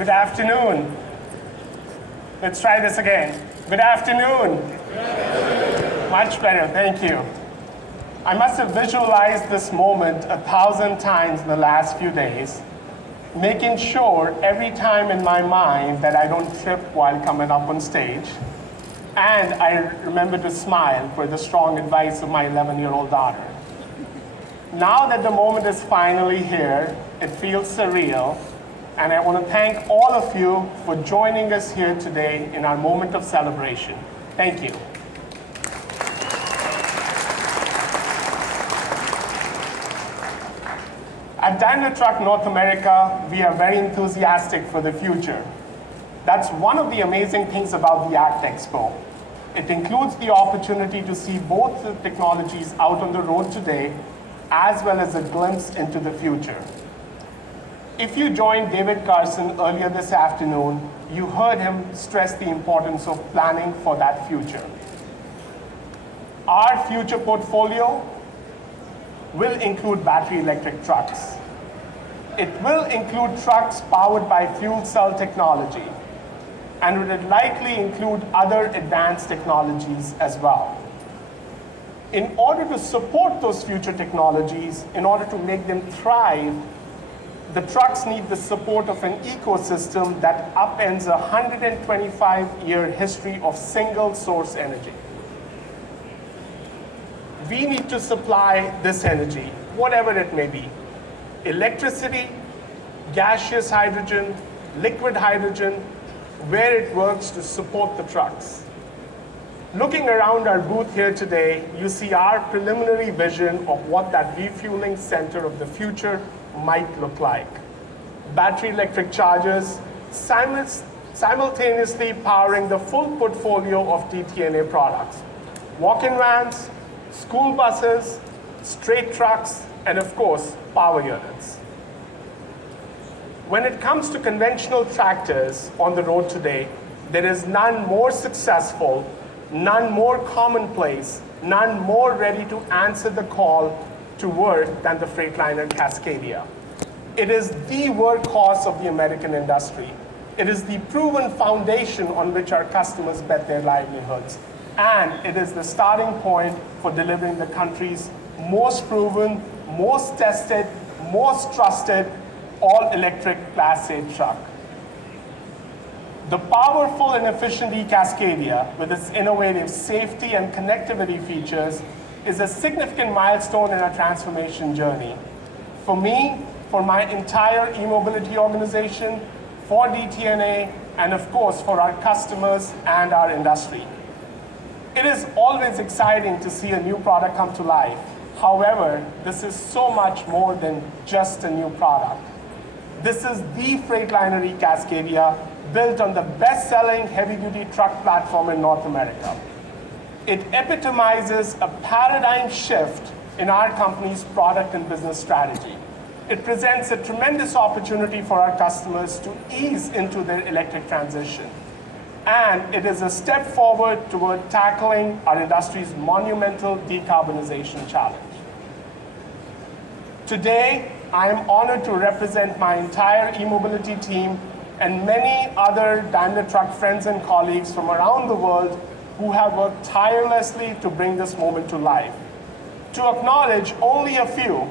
Good afternoon. Let's try this again. Good afternoon. Much better, thank you. I must have visualized this moment 1,000 times in the last few days, making sure every time in my mind that I don't trip while coming up on stage. And I remember to smile for the strong advice of my 11-year-old daughter. Now that the moment is finally here, it feels surreal, and I want to thank all of you for joining us here today in our moment of celebration. Thank you. At Daimler Truck North America, we are very enthusiastic for the future. That's one of the amazing things about the ACT Expo. It includes the opportunity to see both the technologies out on the road today, as well as a glimpse into the future. If you joined David Carson earlier this afternoon, you heard him stress the importance of planning for that future. Our future portfolio will include battery electric trucks. It will include trucks powered by fuel cell technology, and it would likely include other advanced technologies as well. In order to support those future technologies, in order to make them thrive, the trucks need the support of an ecosystem that upends a 125-year history of single source energy. We need to supply this energy, whatever it may be. Electricity, gaseous hydrogen, liquid hydrogen, where it works to support the trucks. Looking around our booth here today, you see our preliminary vision of what that refueling center of the future might look like. Battery electric chargers simultaneously powering the full portfolio of DTNA products. Walk-in vans, school buses, straight trucks, and of course, power units. When it comes to conventional tractors on the road today, there is none more successful, none more commonplace, none more ready to answer the call to work than the Freightliner Cascadia. It is the workhorse of the American industry. It is the proven foundation on which our customers bet their livelihoods. And it is the starting point for delivering the country's most proven, most tested, most trusted, all-electric Class 8 truck. The powerful and efficient eCascadia, with its innovative safety and connectivity features, is a significant milestone in our transformation journey. For me, for my entire e-mobility organization, for DTNA, and of course for our customers and our industry. It is always exciting to see a new product come to life. However, this is so much more than just a new product. This is the Freightliner eCascadia, built on the best-selling heavy-duty truck platform in North America. It epitomizes a paradigm shift in our company's product and business strategy. It presents a tremendous opportunity for our customers to ease into their electric transition. And it is a step forward toward tackling our industry's monumental decarbonization challenge. Today, I am honored to represent my entire e-mobility team and many other Daimler Truck friends and colleagues from around the world who have worked tirelessly to bring this moment to life. To acknowledge only a few,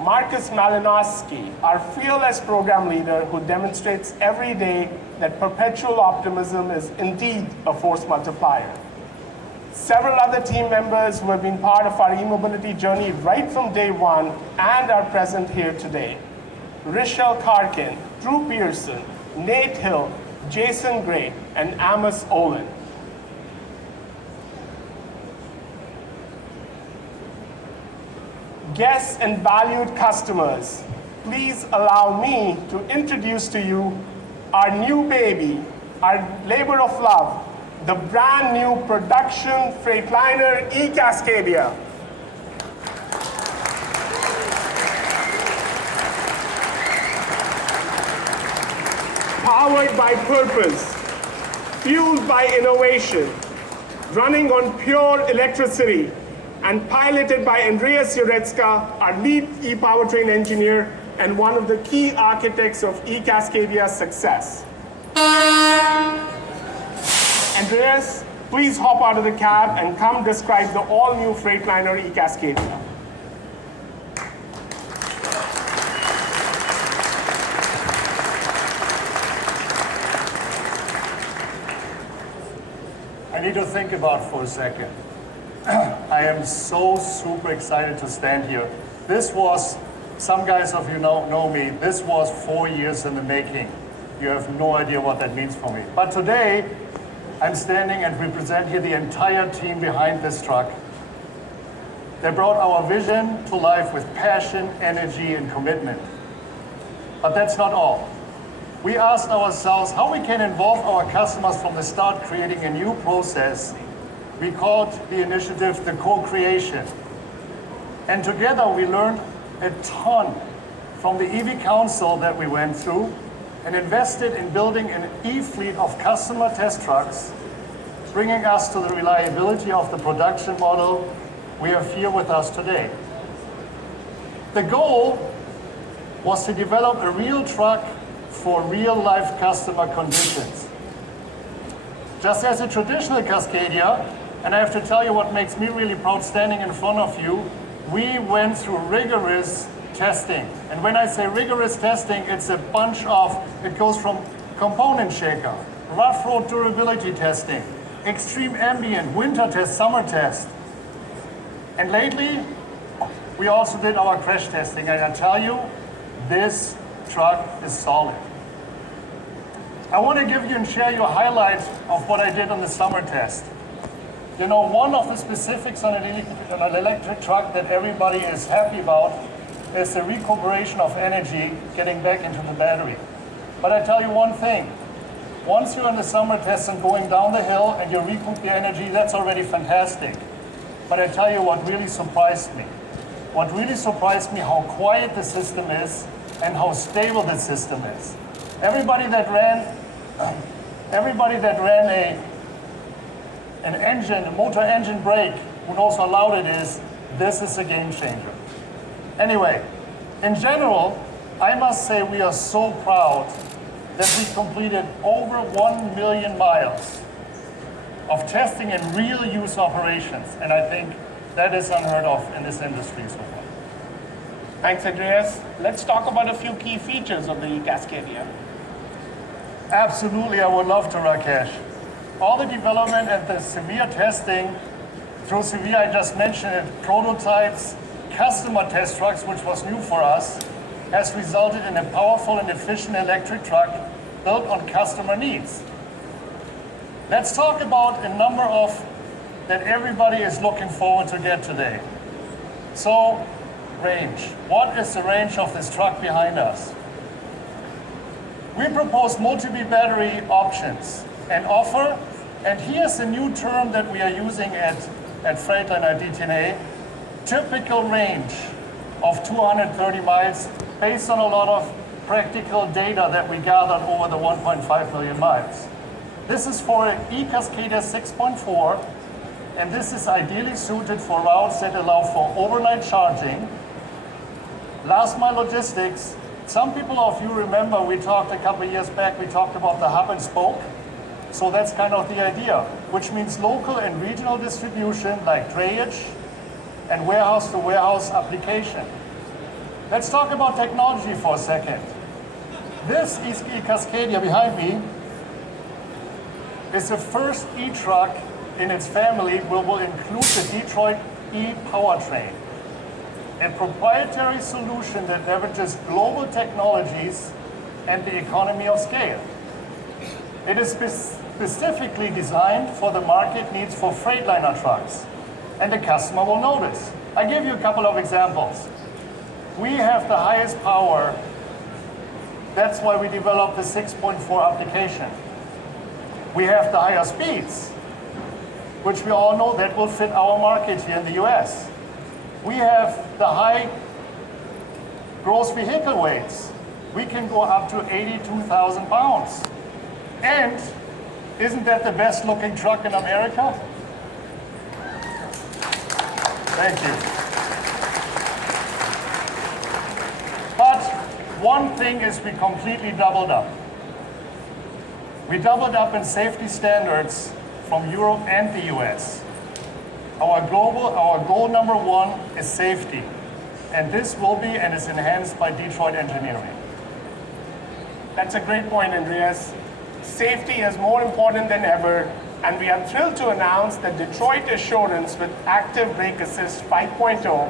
Marcus Malinowski, our fearless program leader who demonstrates every day that perpetual optimism is indeed a force multiplier. Several other team members who have been part of our e-mobility journey right from day one and are present here today. Richelle Karkin, Drew Pearson, Nate Hill, Jason Gray, and Amos Olin. Guests and valued customers, please allow me to introduce to you our new baby, our labor of love, the brand new production Freightliner eCascadia. Powered by purpose, fueled by innovation, running on pure electricity, and piloted by Andreas Jurecka, our lead e-powertrain engineer, and one of the key architects of eCascadia's success. Andreas, please hop out of the cab and come describe the all-new Freightliner eCascadia. I need to think about it for a second. I am so super excited to stand here. This was, some guys of you know me, this was 4 years in the making. You have no idea what that means for me. But today, I'm standing and represent here the entire team behind this truck. They brought our vision to life with passion, energy, and commitment. But that's not all. We asked ourselves how we can involve our customers from the start, creating a new process. We called the initiative the co-creation. And together we learned a ton from the EV Council that we went through and invested in building an e-fleet of customer test trucks, bringing us to the reliability of the production model we have here with us today. The goal was to develop a real truck for real-life customer conditions. Just as a traditional Cascadia, and I have to tell you what makes me really proud standing in front of you, we went through rigorous testing. And when I say rigorous testing, it's a bunch of, it goes from component shaker, rough road durability testing, extreme ambient, winter test, summer test. And lately, we also did our crash testing. And I tell you, this truck is solid. I want to give you and share you a highlight of what I did on the summer test. You know, one of the specifics on an electric truck that everybody is happy about is the recuperation of energy getting back into the battery. But I tell you one thing, once you're in the summer test and going down the hill and you recoup your energy, that's already fantastic. But I tell you what really surprised me. What really surprised me, how quiet the system is and how stable the system is. Everybody that ran a motor engine brake, who knows how loud it is, this is a game changer. Anyway, in general, I must say we are so proud that we completed over 1 million miles of testing in real use operations. And I think that is unheard of in this industry so far. Thanks, Andreas. Let's talk about a few key features of the eCascadia. Absolutely, I would love to, Rakesh. All the development and the severe testing, through severe I just mentioned it, prototypes, customer test trucks, which was new for us, has resulted in a powerful and efficient electric truck built on customer needs. Let's talk about a number of that everybody is looking forward to get today. So, range. What is the range of this truck behind us? We propose multiple battery options and offer, and here's a new term that we are using at Freightliner DTNA, typical range of 230 miles based on a lot of practical data that we gathered over the 1.5 million miles. This is for an eCascadia 6.4, and this is ideally suited for routes that allow for overnight charging, last mile logistics. Some people of you remember we talked a couple of years back, we talked about the hub and spoke. So that's kind of the idea, which means local and regional distribution like drayage and warehouse to warehouse application. Let's talk about technology for a second. This eCascadia behind me is the first e-truck in its family which will include the Detroit e-powertrain, a proprietary solution that leverages global technologies and the economy of scale. It is specifically designed for the market needs for Freightliner trucks, and the customer will notice. I give you a couple of examples. We have the highest power. That's why we developed the 6.4 application. We have the higher speeds, which we all know that will fit our market here in the US. We have the high gross vehicle weights. We can go up to 82,000 pounds. And isn't that the best looking truck in America? Thank you. But One thing is we completely doubled up. We doubled up in safety standards from Europe and the US. Our goal number one is safety. And this will be and is enhanced by Detroit engineering. That's a great point, Andreas. Safety is more important than ever, and we are thrilled to announce that Detroit Assurance with Active Brake Assist 5.0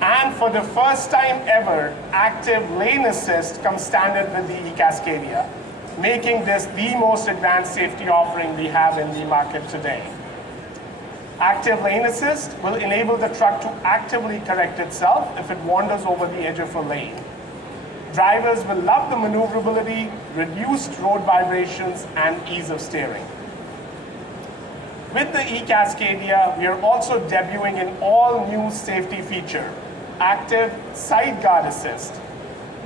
and for the first time ever, Active Lane Assist comes standard with the eCascadia, making this the most advanced safety offering we have in the market today. Active Lane Assist will enable the truck to actively correct itself if it wanders over the edge of a lane. Drivers will love the maneuverability, reduced road vibrations, and ease of steering. With the eCascadia, we are also debuting an all-new safety feature, Active Side Guard Assist.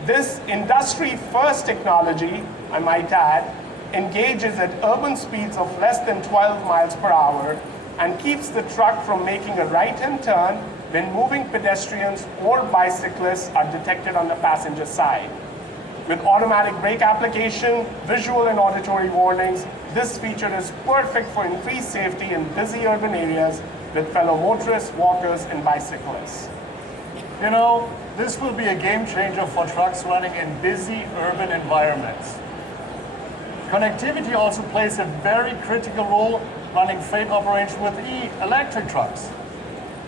This industry-first technology, I might add, engages at urban speeds of less than 12 miles per hour and keeps the truck from making a right-hand turn when moving pedestrians or bicyclists are detected on the passenger side. With automatic brake application, visual and auditory warnings, this feature is perfect for increased safety in busy urban areas with fellow motorists, walkers, and bicyclists. You know, this will be a game changer for trucks running in busy urban environments. Connectivity also plays a very critical role running freight operation with electric trucks.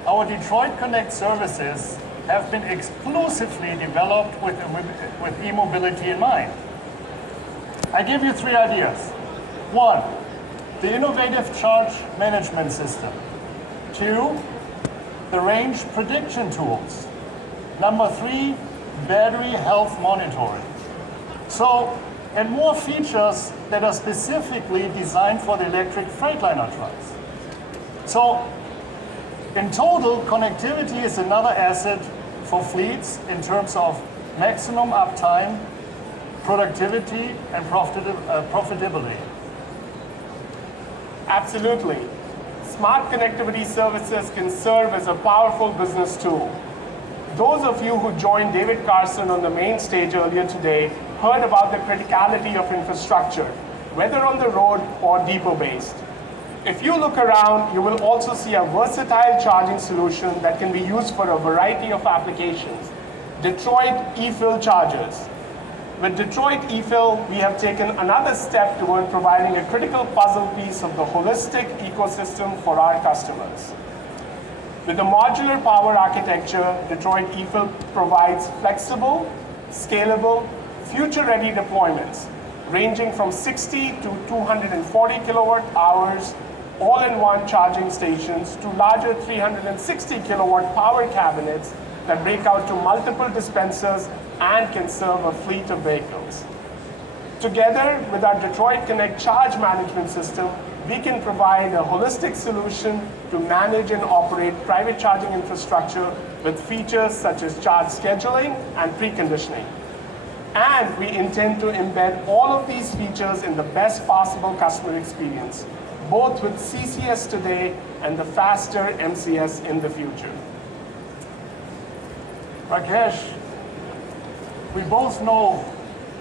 Our Detroit Connect services have been exclusively developed with e-mobility in mind. I give you 3 ideas. 1, the innovative charge management system. 2, the range prediction tools. Number 3, battery health monitoring. And more features that are specifically designed for the electric Freightliner trucks. So, in total, connectivity is another asset for fleets in terms of maximum uptime, productivity, and profitability. Absolutely. Smart connectivity services can serve as a powerful business tool. Those of you who joined David Carson on the main stage earlier today heard about the criticality of infrastructure, whether on the road or depot-based. If you look around, you will also see a versatile charging solution that can be used for a variety of applications. Detroit eFill chargers. With Detroit eFill, we have taken another step toward providing a critical puzzle piece of the holistic ecosystem for our customers. With the modular power architecture, Detroit eFill provides flexible, scalable, future-ready deployments ranging from 60 to 240 kilowatt hours all-in-one charging stations to larger 360 kilowatt power cabinets that break out to multiple dispensers and can serve a fleet of vehicles. Together with our Detroit Connect charge management system, we can provide a holistic solution to manage and operate private charging infrastructure with features such as charge scheduling and preconditioning. And we intend to embed all of these features in the best possible customer experience, both with CCS today and the faster MCS in the future. Rakesh, we both know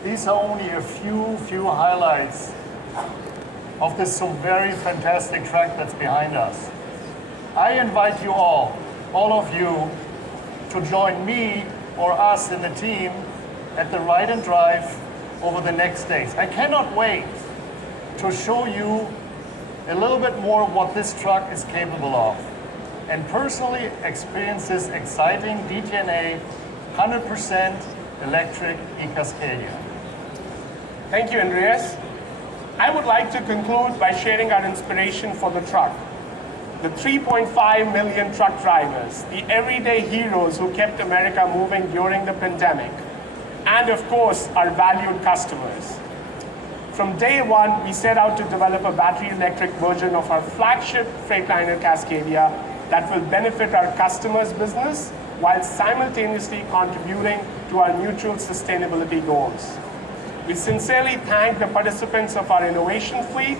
these are only a few highlights of this so very fantastic track that's behind us. I invite you all of you, to join me or us in the team at the Ride and Drive over the next days. I cannot wait to show you a little bit more what this truck is capable of and personally experience this exciting DTNA 100% electric eCascadia. Thank you, Andreas. I would like to conclude by sharing our inspiration for the truck. The 3.5 million truck drivers, the everyday heroes who kept America moving during the pandemic, and of course, our valued customers. From day one, we set out to develop a battery electric version of our flagship Freightliner Cascadia that will benefit our customers' business while simultaneously contributing to our mutual sustainability goals. We sincerely thank the participants of our innovation fleet,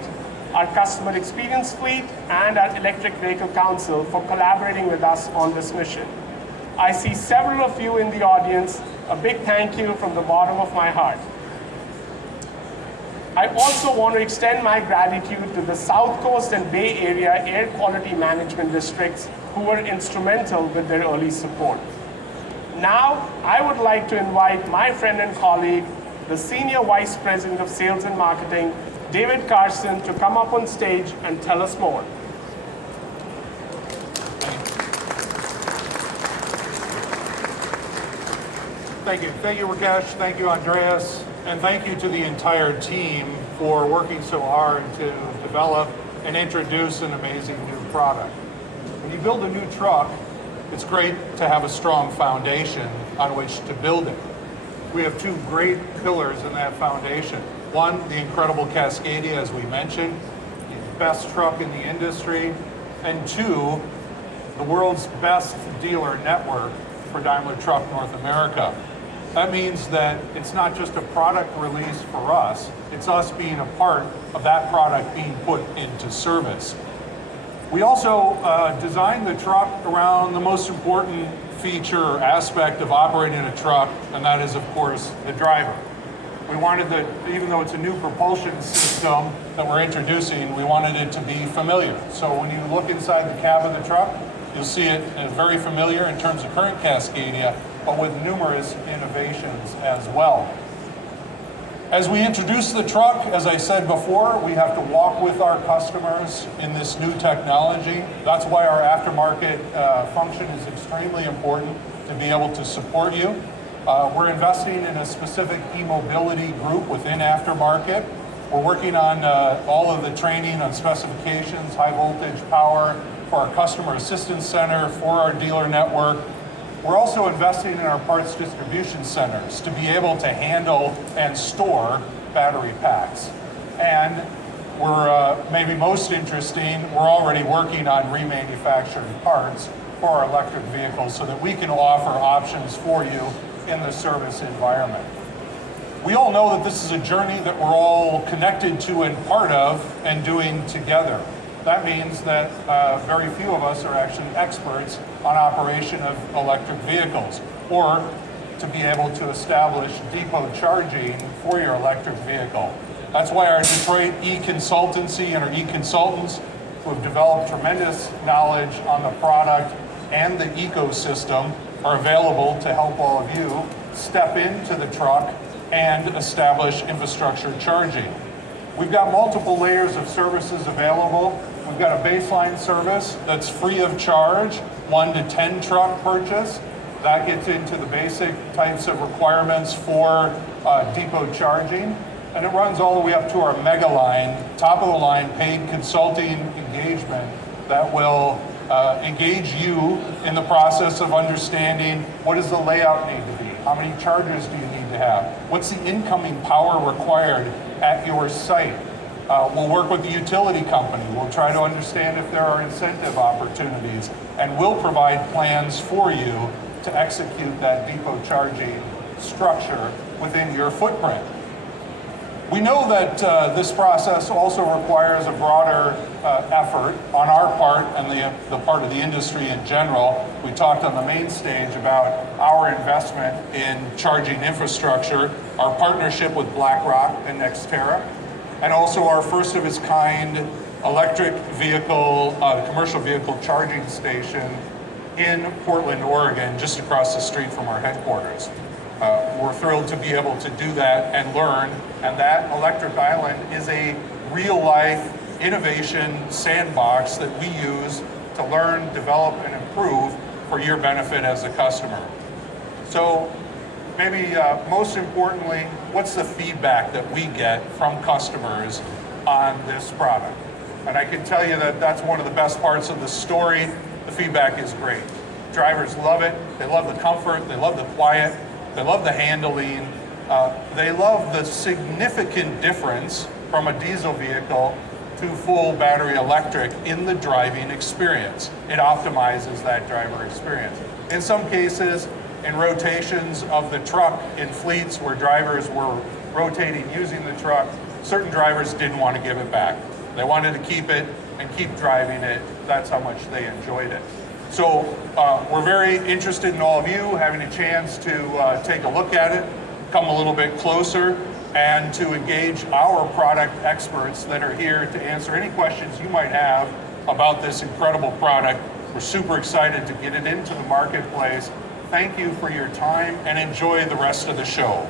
our customer experience fleet, and our Electric Vehicle Council for collaborating with us on this mission. I see several of you in the audience, a big thank you from the bottom of my heart. I also want to extend my gratitude to the South Coast and Bay Area Air Quality Management Districts who were instrumental with their early support. Now, I would like to invite my friend and colleague, the Senior Vice President of Sales and Marketing, David Carson, to come up on stage and tell us more. Thank you, Rakesh. Thank you, Andreas. And thank you to the entire team for working so hard to develop and introduce an amazing new product. When you build a new truck, it's great to have a strong foundation on which to build it. We have two great pillars in that foundation. One, the incredible Cascadia, as we mentioned, the best truck in the industry. And two, the world's best dealer network for Daimler Truck North America. That means that it's not just a product release for us, it's us being a part of that product being put into service. We also designed the truck around the most important feature or aspect of operating a truck, and that is, of course, the driver. We wanted that, even though it's a new propulsion system that we're introducing, we wanted it to be familiar. So when you look inside the cab of the truck, you'll see it very familiar in terms of current Cascadia, but with numerous innovations as well. As we introduce the truck, as I said before, we have to walk with our customers in this new technology. That's why our aftermarket function is extremely important to be able to support you. We're investing in a specific e-mobility group within aftermarket. We're working on all of the training on specifications, high voltage power for our customer assistance center, for our dealer network. We're also investing in our parts distribution centers to be able to handle and store battery packs. And we're maybe most interesting, we're already working on remanufactured parts for our electric vehicles so that we can offer options for you in the service environment. We all know that this is a journey that we're all connected to and part of and doing together. That means that very few of us are actually experts on operation of electric vehicles, or to be able to establish depot charging for your electric vehicle. That's why our Detroit e-consultancy and our e-consultants, who have developed tremendous knowledge on the product and the ecosystem, are available to help all of you step into the truck and establish infrastructure charging. We've got multiple layers of services available. We've got a baseline service that's free of charge, 1 to 10 truck purchase. That gets into the basic types of requirements for depot charging. And it runs all the way up to our mega line, top of the line paid consulting engagement that will engage you in the process of understanding what does the layout need to be? How many chargers do you need to have? What's the incoming power required at your site? We'll work with the utility company. We'll try to understand if there are incentive opportunities, and we'll provide plans for you to execute that depot charging structure within your footprint. We know that this process also requires a broader effort on our part and the part of the industry in general. We talked on the main stage about our investment in charging infrastructure, our partnership with BlackRock and Nextera, and also our first of its kind electric vehicle, commercial vehicle charging station in Portland, Oregon, just across the street from our headquarters. We're thrilled to be able to do that and learn, and that Electric Island is a real-life innovation sandbox that we use to learn, develop, and improve for your benefit as a customer. So maybe most importantly, what's the feedback that we get from customers on this product? And I can tell you that that's one of the best parts of the story. The feedback is great. Drivers love it. They love the comfort. They love the quiet. They love the handling. They love the significant difference from a diesel vehicle to full battery electric in the driving experience. It optimizes that driver experience. In some cases, in rotations of the truck in fleets where drivers were rotating using the truck, certain drivers didn't want to give it back. They wanted to keep it and keep driving it. That's how much they enjoyed it. So we're very interested in all of you having a chance to take a look at it, come a little bit closer, and to engage our product experts that are here to answer any questions you might have about this incredible product. We're super excited to get it into the marketplace. Thank you for your time and enjoy the rest of the show.